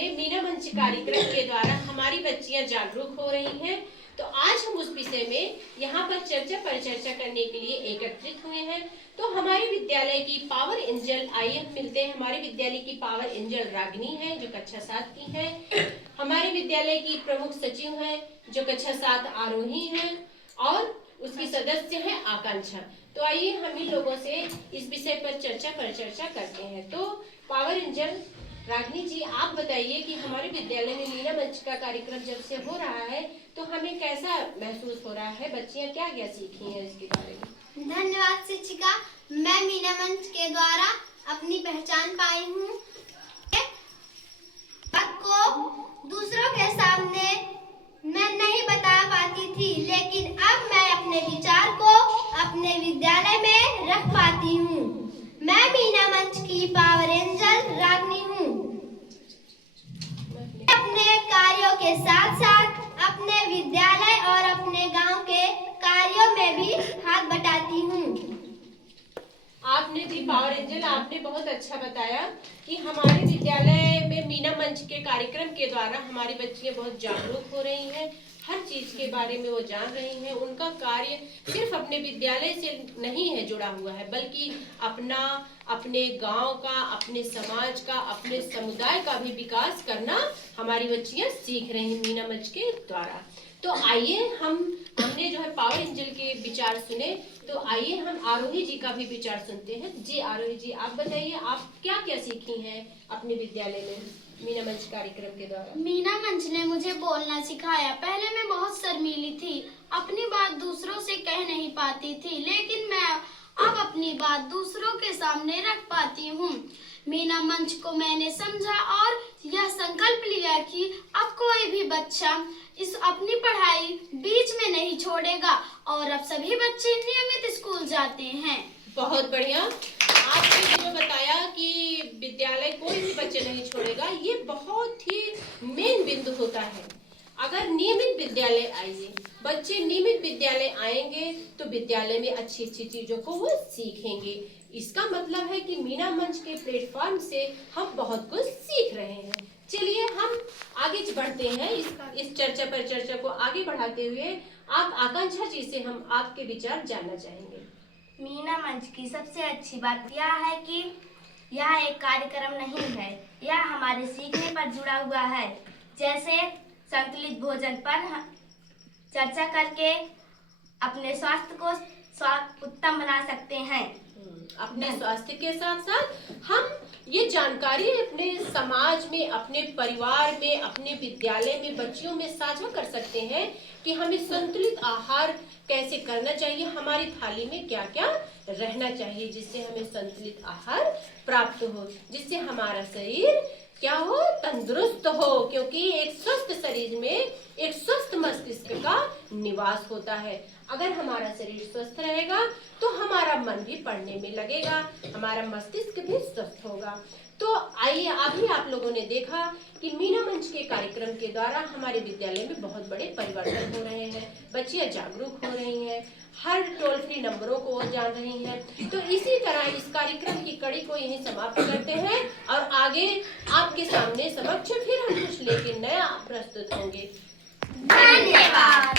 में मीना मंच कार्यक्रम के द्वारा हमारी बच्चियां जागरूक हो रही हैं। तो आज हम उस विषय में यहाँ पर चर्चा परिचर्चा करने के लिए एकत्रित हुए हैं। तो हमारे विद्यालय की पावर एंजल, आइए हम मिलते हैं। हमारे विद्यालय की पावर एंजल रागिनी है जो कक्षा 7 की है। हमारे विद्यालय की प्रमुख सचिव है जो कक्षा 7 आरोही है और उसकी सदस्य है आकांक्षा। तो आइए हम इन लोगों से इस विषय पर चर्चा परिचर्चा करते हैं। तो पावर एंजल रागिनी जी, आप बताइए कि हमारे विद्यालय में मीना मंच का कार्यक्रम जब से हो रहा है तो हमें कैसा महसूस हो रहा है, बच्चियां क्या क्या सीखी हैं इसके बारे में। धन्यवाद शिक्षिका। मैं मीना मंच के द्वारा अपनी पहचान पाई हूँ। बात को दूसरों के सामने मैं नहीं बता पाती थी, लेकिन अब मैं अपने विचार को अपने विद्यालय में रख पाती हूँ। मैं मीना मंच की पावर एंजल रागिनी हूँ। अपने कार्यों के साथ साथ अपने विद्यालय और अपने गांव के कार्यों में भी हाथ बटाती हूँ। आपने भी पावर एंजल, आपने बहुत अच्छा बताया कि हमारे विद्यालय में मीना मंच के कार्यक्रम के द्वारा हमारी बच्चियां बहुत जागरूक हो रही हैं। हर चीज के बारे में वो जान रही हैं। उनका कार्य सिर्फ अपने विद्यालय से नहीं है जुड़ा हुआ है, बल्कि अपने गांव का, अपने समाज का, अपने समुदाय का भी विकास करना हमारी बच्चियां सीख रही हैं मीना मंच के द्वारा। तो आइए हमने जो है पावर एंजल के विचार सुने, तो आइए हम आरोही जी का भी विचार सुनते हैं। जी आरोही जी, आप बताइए आप क्या क्या सीखी हैं अपने विद्यालय में मीना मंच कार्यक्रम के द्वारा। मीना मंच ने मुझे बोलना सिखाया। पहले मैं बहुत शर्मीली थी, अपनी बात दूसरों से कह नहीं पाती थी, लेकिन मैं अब अपनी बात दूसरों के सामने रख पाती हूँ। मीना मंच को मैंने समझा और यह संकल्प लिया कि अब कोई भी बच्चा अपनी पढ़ाई बीच में नहीं छोड़ेगा और अब सभी बच्चे नियमित स्कूल जाते हैं। बहुत बढ़िया। आपने जो बताया कि विद्यालय कोई भी बच्चे नहीं छोड़ेगा, ये बहुत ही मेन बिंदु होता है। अगर नियमित विद्यालय आइए, बच्चे नियमित विद्यालय आएंगे तो विद्यालय में अच्छी अच्छी चीजों को वो सीखेंगे। इसका मतलब है कि मीना मंच के प्लेटफॉर्म से हम बहुत कुछ सीख रहे हैं। चलिए हम आगे बढ़ते हैं। इस चर्चा पर चर्चा को आगे बढ़ाते हुए आप आकांक्षा जी से हम आपके विचार जानना चाहेंगे। मीना मंच की सबसे अच्छी बात यह है कि यह एक कार्यक्रम नहीं है, यह हमारे सीखने पर जुड़ा हुआ है। जैसे संतुलित भोजन पर चर्चा करके अपने स्वास्थ्य को उत्तम बना सकते हैं। अपने स्वास्थ्य के साथ साथ हम ये जानकारी अपने समाज में, अपने परिवार में, अपने विद्यालय में बच्चियों में साझा कर सकते हैं कि हमें संतुलित आहार कैसे करना चाहिए, हमारी थाली में क्या क्या रहना चाहिए जिससे हमें संतुलित आहार प्राप्त हो, जिससे हमारा शरीर क्या हो, तंदुरुस्त हो। क्योंकि एक स्वस्थ शरीर में एक स्वस्थ मस्तिष्क का निवास होता है। अगर हमारा शरीर स्वस्थ रहेगा तो हमारा मन भी पढ़ने में लगेगा, हमारा मस्तिष्क भी स्वस्थ होगा। तो आइए, अभी आप लोगों ने देखा कि मीना मंच के कार्यक्रम के द्वारा हमारे विद्यालय में बहुत बड़े परिवर्तन हो रहे हैं। बच्चियां जागरूक हो रही हैं, हर टोल फ्री नंबरों को वो जान रही हैं। तो इसी तरह इस कार्यक्रम की कड़ी को यहीं समाप्त करते हैं और आगे आपके सामने समक्ष फिर हम कुछ लेके नया प्रस्तुत होंगे। धन्यवाद।